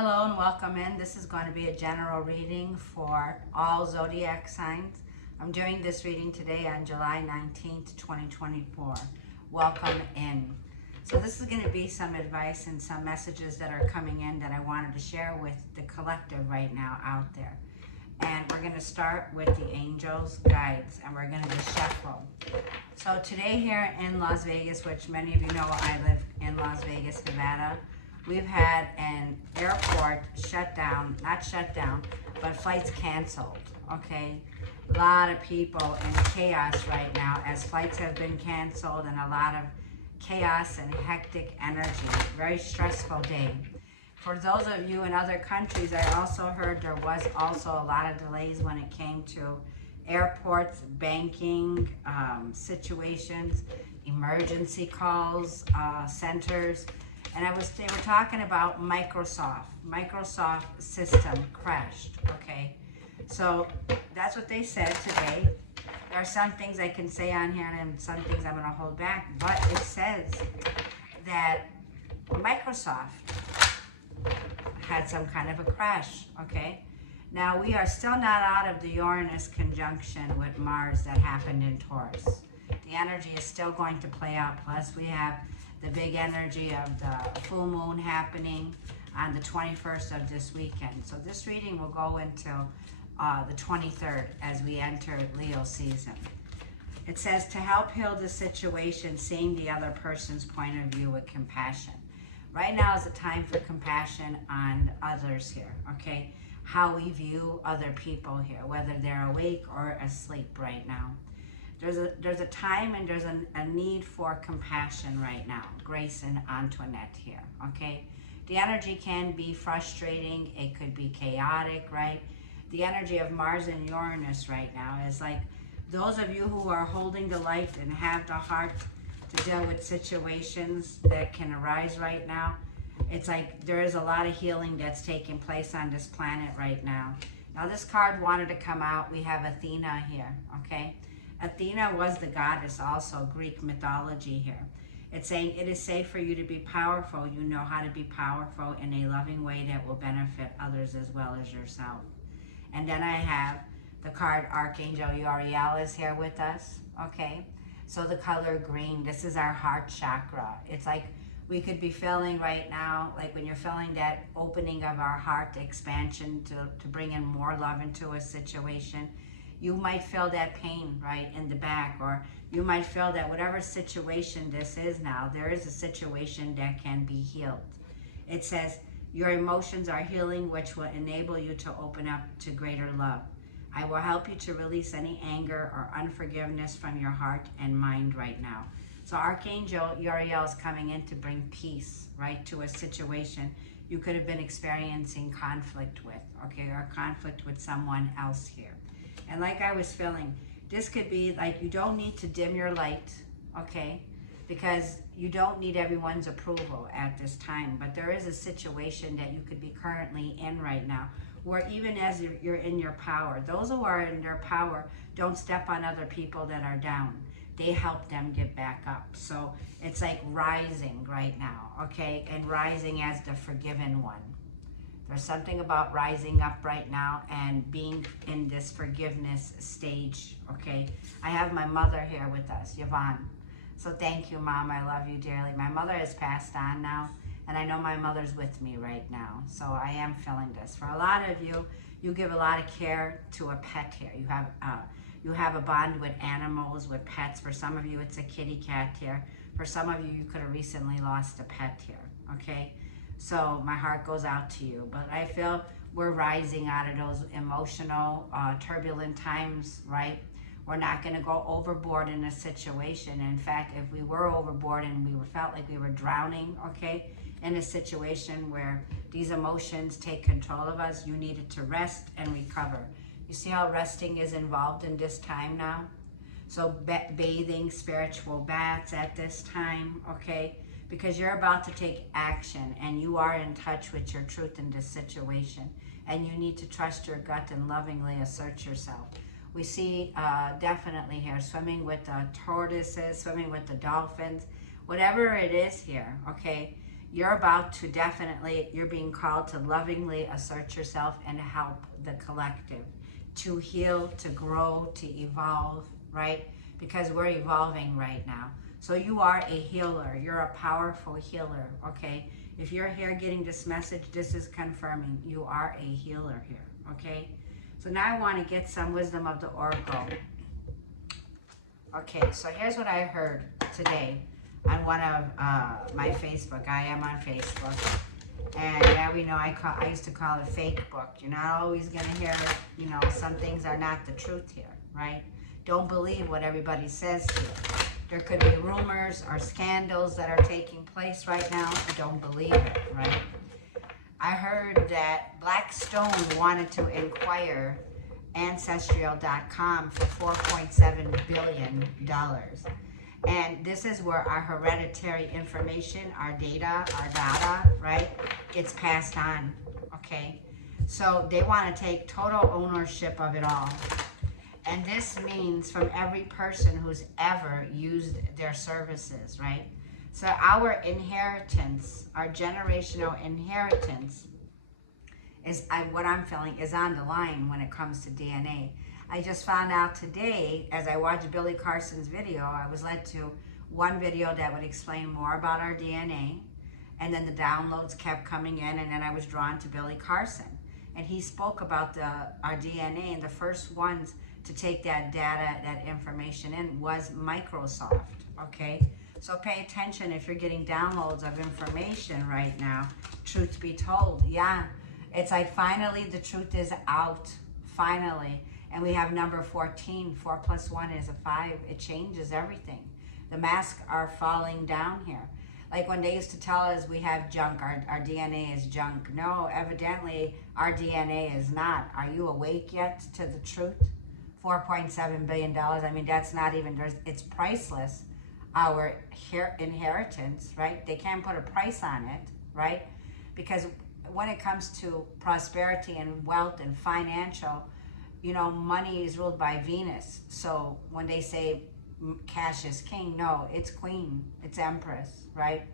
Hello and welcome in. This is going to be a general reading for all zodiac signs. I'm doing this reading today on July 19th, 2024. Welcome in. So this is going to be some advice and some messages that are coming in that I wanted to share with the collective right now out there. And we're going to start with the angels, guides, and we're going to shuffle. So today here in Las Vegas, which many of you know I live in Las Vegas, Nevada, we've had an airport shut down, not shut down, but flights canceled, okay? A lot of people in chaos right now as flights have been canceled and a lot of chaos and hectic energy. Very stressful day. For those of you in other countries, I also heard there was also a lot of delays when it came to airports, banking situations, emergency calls, centers. And they were talking about Microsoft system crashed, okay? So that's what they said today. There are some things I can say on here and some things I'm gonna hold back, but it says that Microsoft had some kind of a crash, okay? Now we are still not out of the Uranus conjunction with Mars that happened in Taurus. The energy is still going to play out, plus we have the big energy of the full moon happening on the 21st of this weekend. So this reading will go until the 23rd as we enter Leo season. It says to help heal the situation, seeing the other person's point of view with compassion. Right now is a time for compassion on others here, okay? How we view other people here, whether they're awake or asleep right now. There's a time and there's a need for compassion right now. Grace and Antoinette here, okay? The energy can be frustrating. It could be chaotic, right? The energy of Mars and Uranus right now is like those of you who are holding the light and have the heart to deal with situations that can arise right now. It's like there is a lot of healing that's taking place on this planet right now. Now this card wanted to come out. We have Athena here, okay? Athena was the goddess also, Greek mythology here. It's saying it is safe for you to be powerful. You know how to be powerful in a loving way that will benefit others as well as yourself. And then I have the card Archangel Uriel is here with us, okay? So the color green, this is our heart chakra. It's like we could be feeling right now, like when you're feeling that opening of our heart, expansion to bring in more love into a situation. You might feel that pain right in the back, or you might feel that whatever situation this is now, there is a situation that can be healed. It says, your emotions are healing, which will enable you to open up to greater love. I will help you to release any anger or unforgiveness from your heart and mind right now. So Archangel Uriel is coming in to bring peace, right, to a situation you could have been experiencing conflict with, okay, or conflict with someone else here. And like I was feeling, this could be like you don't need to dim your light, okay? Because you don't need everyone's approval at this time. But there is a situation that you could be currently in right now where even as you're in your power, those who are in their power don't step on other people that are down. They help them get back up. So it's like rising right now, okay? And rising as the forgiven one. There's something about rising up right now and being in this forgiveness stage, okay? I have my mother here with us, Yvonne. So thank you, Mom. I love you dearly. My mother has passed on now, and I know my mother's with me right now. So I am feeling this. For a lot of you, you give a lot of care to a pet here. You have a bond with animals, with pets. For some of you, it's a kitty cat here. For some of you, you could have recently lost a pet here, okay? So my heart goes out to you. But I feel we're rising out of those emotional, turbulent times, right? We're not going to go overboard in a situation. In fact, if we were overboard and we felt like we were drowning, okay, in a situation where these emotions take control of us, you needed to rest and recover. You see how resting is involved in this time now? So bathing, spiritual baths at this time, okay? Because you're about to take action and you are in touch with your truth in this situation. And you need to trust your gut and lovingly assert yourself. We see definitely here swimming with the tortoises, swimming with the dolphins, whatever it is here, okay? You're about to definitely, you're being called to lovingly assert yourself and help the collective, to heal, to grow, to evolve, right? Because we're evolving right now. So you are a healer. You're a powerful healer, okay? If you're here getting this message, this is confirming you are a healer here, okay? So now I want to get some wisdom of the Oracle. Okay, so here's what I heard today on one of my Facebook. I am on Facebook. And yeah, we know I used to call it fake book. You're not always going to hear, you know, some things are not the truth here, right? Don't believe what everybody says here. There could be rumors or scandals that are taking place right now. Don't believe it, right? I heard that Blackstone wanted to acquire Ancestral.com for $4.7 billion. And this is where our hereditary information, our data, right, gets passed on, okay? So they want to take total ownership of it all. And this means from every person who's ever used their services, right? So our inheritance, our generational inheritance is, what I'm feeling, is on the line when it comes to DNA. I just found out today, as I watched Billy Carson's video, I was led to one video that would explain more about our DNA, and then the downloads kept coming in, and then I was drawn to Billy Carson. And he spoke about our DNA, and the first ones to take that data, that information in, was Microsoft, okay? So pay attention if you're getting downloads of information right now. Truth be told, yeah, it's like finally the truth is out, finally. And we have number 14, 4 plus 1 is a 5. It changes everything. The masks are falling down here. Like when they used to tell us we have junk, our DNA is junk. No, evidently our DNA is not. Are you awake yet to the truth? $4.7 billion, I mean, that's not even, it's priceless. Our inheritance, right? They can't put a price on it, right? Because when it comes to prosperity and wealth and financial, you know, money is ruled by Venus. So when they say cash is king, no, it's queen, it's empress, right?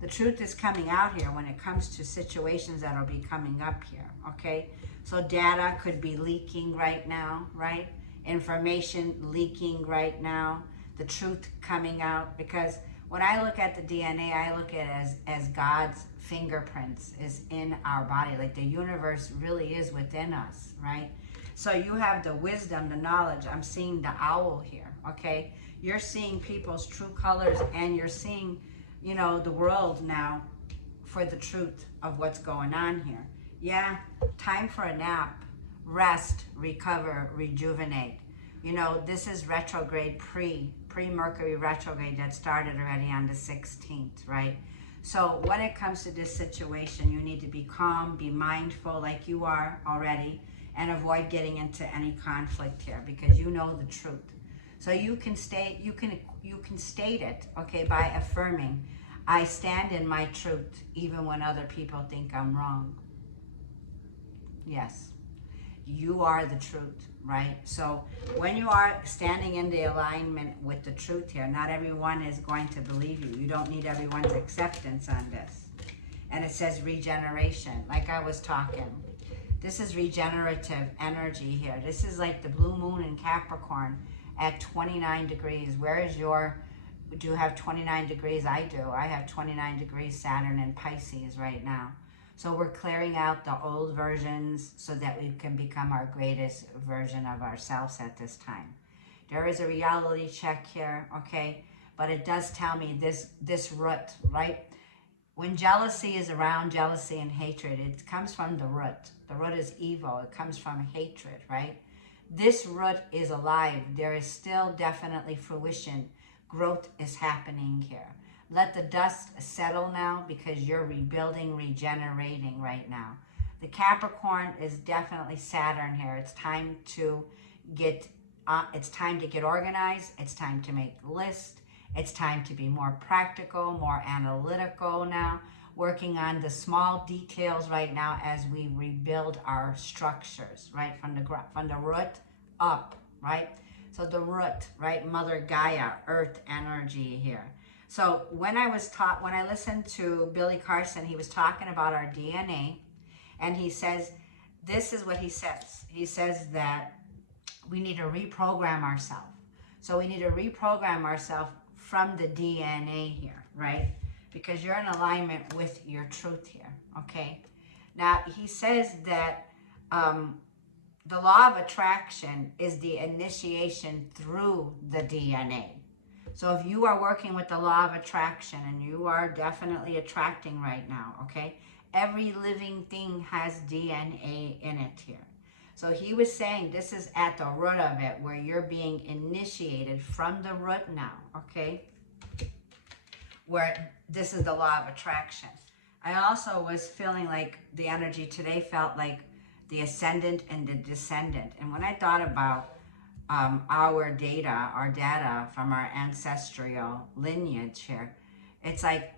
The truth is coming out here when it comes to situations that will be coming up here, okay? So data could be leaking right now, right? Information leaking right now, the truth coming out, because when I look at the DNA, I look at it as God's fingerprints is in our body, like the universe really is within us, right? So you have the wisdom, the knowledge. I'm seeing the owl here, okay? You're seeing people's true colors, and you're seeing, you know, the world now for the truth of what's going on here. Yeah, time for a nap, rest, recover, rejuvenate. You know, this is retrograde, pre-Mercury retrograde that started already on the 16th, right? So when it comes to this situation, you need to be calm, be mindful like you are already, and avoid getting into any conflict here, because you know the truth. So you can state it, okay, by affirming, I stand in my truth even when other people think I'm wrong. Yes, you are the truth, right? So when you are standing in the alignment with the truth here, not everyone is going to believe you. You don't need everyone's acceptance on this. And it says regeneration, like I was talking. This is regenerative energy here. This is like the blue moon in Capricorn at 29 degrees. Where is your, do you have 29 degrees? I do. I have 29 degrees Saturn in Pisces right now. So we're clearing out the old versions so that we can become our greatest version of ourselves at this time. There is a reality check here, okay? But it does tell me this root, right? When jealousy is around, jealousy and hatred, it comes from the root. The root is evil. It comes from hatred, right? This root is alive. There is still definitely fruition. Growth is happening here. Let the dust settle now, because you're rebuilding, regenerating right now. The Capricorn is definitely Saturn here. It's time to get organized. It's time to make lists. It's time to be more practical, more analytical now, working on the small details right now as we rebuild our structures, right? From the root up, right? So the root, right? Mother Gaia, earth energy here. So when I listened to Billy Carson, he was talking about our DNA, and he says, this is what he says. He says that we need to reprogram ourselves. So we need to reprogram ourselves from the DNA here, right? Because you're in alignment with your truth here, okay? Now, he says that the law of attraction is the initiation through the DNA. So if you are working with the law of attraction, and you are definitely attracting right now, okay? Every living thing has DNA in it here. So he was saying this is at the root of it, where you're being initiated from the root now, okay? Where this is the law of attraction. I also was feeling like the energy today felt like the ascendant and the descendant. And when I thought about our data from our ancestral lineage here, it's like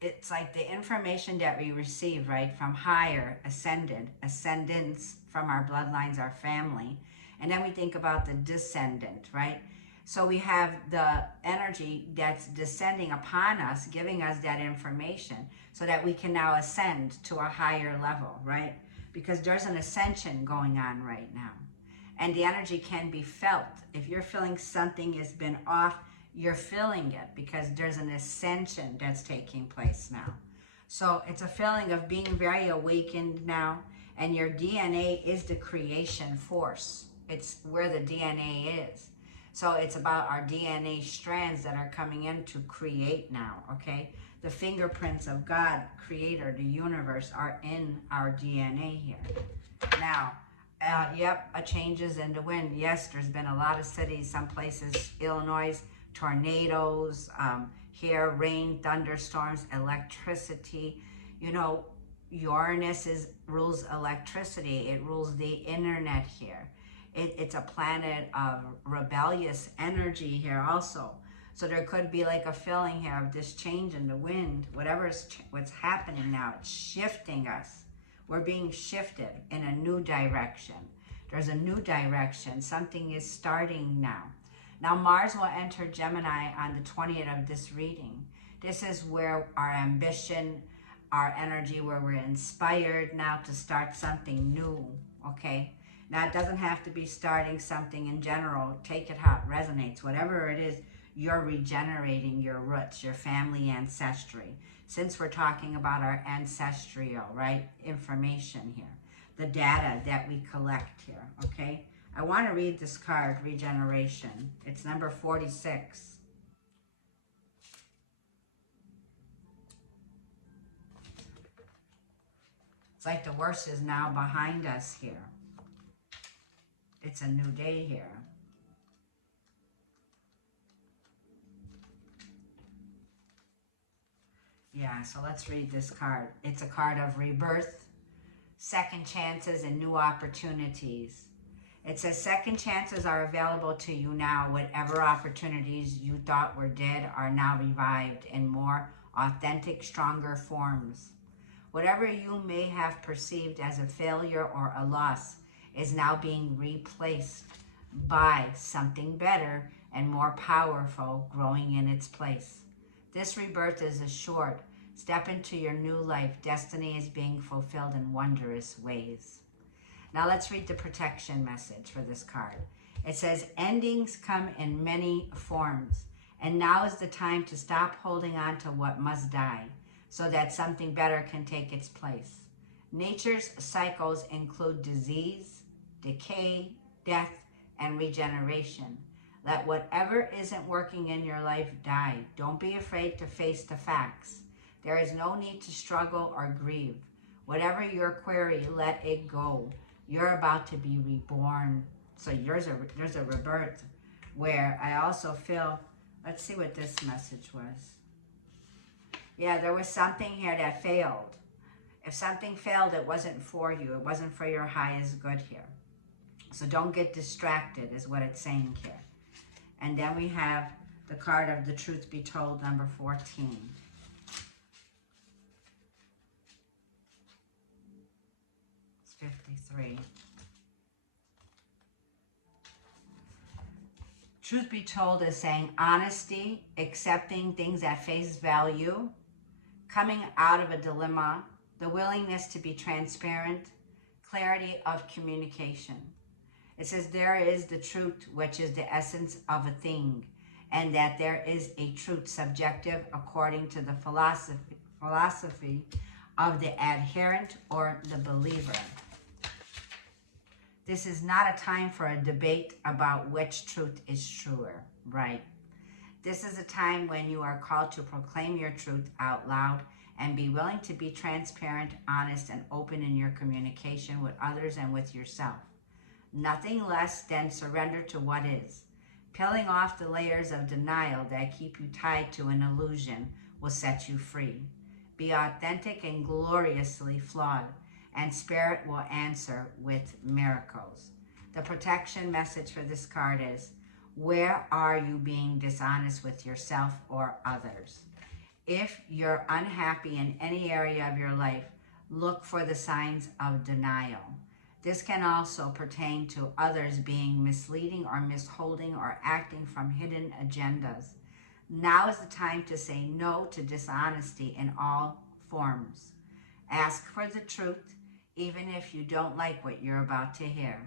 the information that we receive, right, from higher, ascendants from our bloodlines, our family. And then we think about the descendant, right? So we have the energy that's descending upon us, giving us that information so that we can now ascend to a higher level, right? Because there's an ascension going on right now. And the energy can be felt. If you're feeling something has been off, you're feeling it, because there's an ascension that's taking place now. So it's a feeling of being very awakened now, and your DNA is the creation force. It's where the DNA is. So it's about our DNA strands that are coming in to create now, okay? The fingerprints of God, Creator, the universe, are in our DNA here. Now, yep, a changes in the wind. Yes, there's been a lot of cities, some places, Illinois, tornadoes, here, rain, thunderstorms, electricity. You know, Uranus rules electricity. It rules the internet here. It's a planet of rebellious energy here also. So there could be like a feeling here of this change in the wind. What's happening now, it's shifting us. We're being shifted in a new direction. There's a new direction. Something is starting now. Now Mars will enter Gemini on the 20th of this reading. This is where our ambition, our energy, where we're inspired now to start something new, okay? Now it doesn't have to be starting something in general. Take it how it resonates. Whatever it is, you're regenerating your roots, your family ancestry. Since we're talking about our ancestral, right, information here, the data that we collect here, okay? I want to read this card, Regeneration. It's number 46. It's like the worst is now behind us here. It's a new day here. Yeah, so let's read this card. It's a card of rebirth, second chances, and new opportunities. It says second chances are available to you now. Whatever opportunities you thought were dead are now revived in more authentic, stronger forms. Whatever you may have perceived as a failure or a loss is now being replaced by something better and more powerful growing in its place. This rebirth is assured. Step into your new life. Destiny is being fulfilled in wondrous ways. Now let's read the protection message for this card. It says, endings come in many forms, and now is the time to stop holding on to what must die so that something better can take its place. Nature's cycles include disease, decay, death, and regeneration. Let whatever isn't working in your life die. Don't be afraid to face the facts. There is no need to struggle or grieve. Whatever your query, let it go. You're about to be reborn. So there's a rebirth where I also feel, let's see what this message was. Yeah, there was something here that failed. If something failed, it wasn't for you. It wasn't for your highest good here. So don't get distracted is what it's saying here. And then we have the card of the truth be told, number 14. It's 53. Truth be told is saying honesty, accepting things at face value, coming out of a dilemma, the willingness to be transparent, clarity of communication. It says there is the truth, which is the essence of a thing, and that there is a truth subjective according to the philosophy of the adherent or the believer. This is not a time for a debate about which truth is truer, right? This is a time when you are called to proclaim your truth out loud and be willing to be transparent, honest, and open in your communication with others and with yourself. Nothing less than surrender to what is. Peeling off the layers of denial that keep you tied to an illusion will set you free. Be authentic and gloriously flawed, and Spirit will answer with miracles. The protection message for this card is, where are you being dishonest with yourself or others? If you're unhappy in any area of your life, look for the signs of denial. This can also pertain to others being misleading or misholding or acting from hidden agendas. Now is the time to say no to dishonesty in all forms. Ask for the truth, even if you don't like what you're about to hear.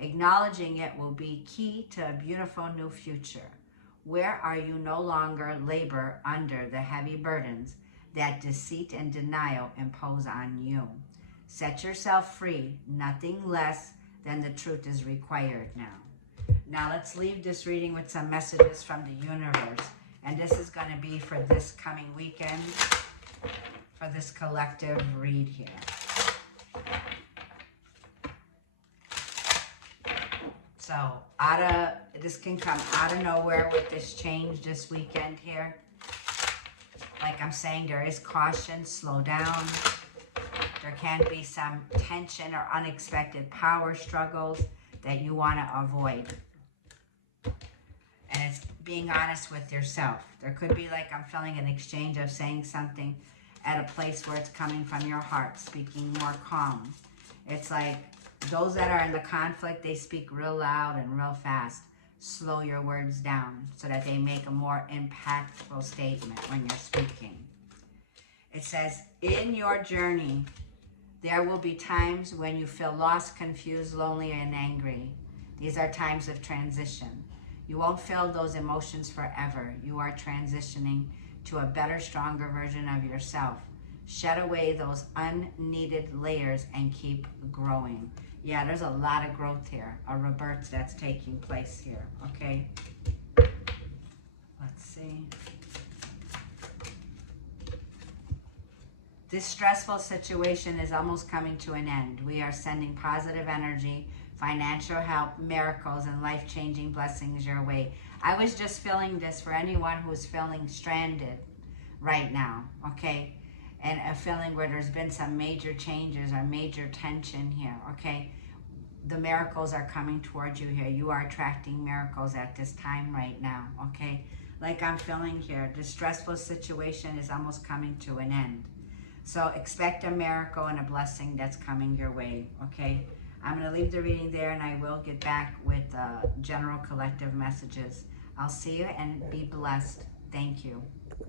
Acknowledging it will be key to a beautiful new future. Where are you no longer labor under the heavy burdens that deceit and denial impose on you? Set yourself free. Nothing less than the truth is required now. Now let's leave this reading with some messages from the universe. And this is going to be for this coming weekend, for this collective read here. So this can come out of nowhere with this change this weekend here. Like I'm saying, there is caution, slow down. There can be some tension or unexpected power struggles that you want to avoid. And it's being honest with yourself. There could be, like I'm feeling, an exchange of saying something at a place where it's coming from your heart, speaking more calm. It's like those that are in the conflict, they speak real loud and real fast. Slow your words down so that they make a more impactful statement when you're speaking. It says, in your journey, there will be times when you feel lost, confused, lonely, and angry. These are times of transition. You won't feel those emotions forever. You are transitioning to a better, stronger version of yourself. Shed away those unneeded layers and keep growing. Yeah, there's a lot of growth here, a rebirth that's taking place here, okay? Let's see. This stressful situation is almost coming to an end. We are sending positive energy, financial help, miracles, and life-changing blessings your way. I was just feeling this for anyone who's feeling stranded right now, okay? And a feeling where there's been some major changes or major tension here, okay? The miracles are coming towards you here. You are attracting miracles at this time right now, okay? Like I'm feeling here, the stressful situation is almost coming to an end. So expect a miracle and a blessing that's coming your way, okay? I'm going to leave the reading there, and I will get back with general collective messages. I'll see you and be blessed. Thank you.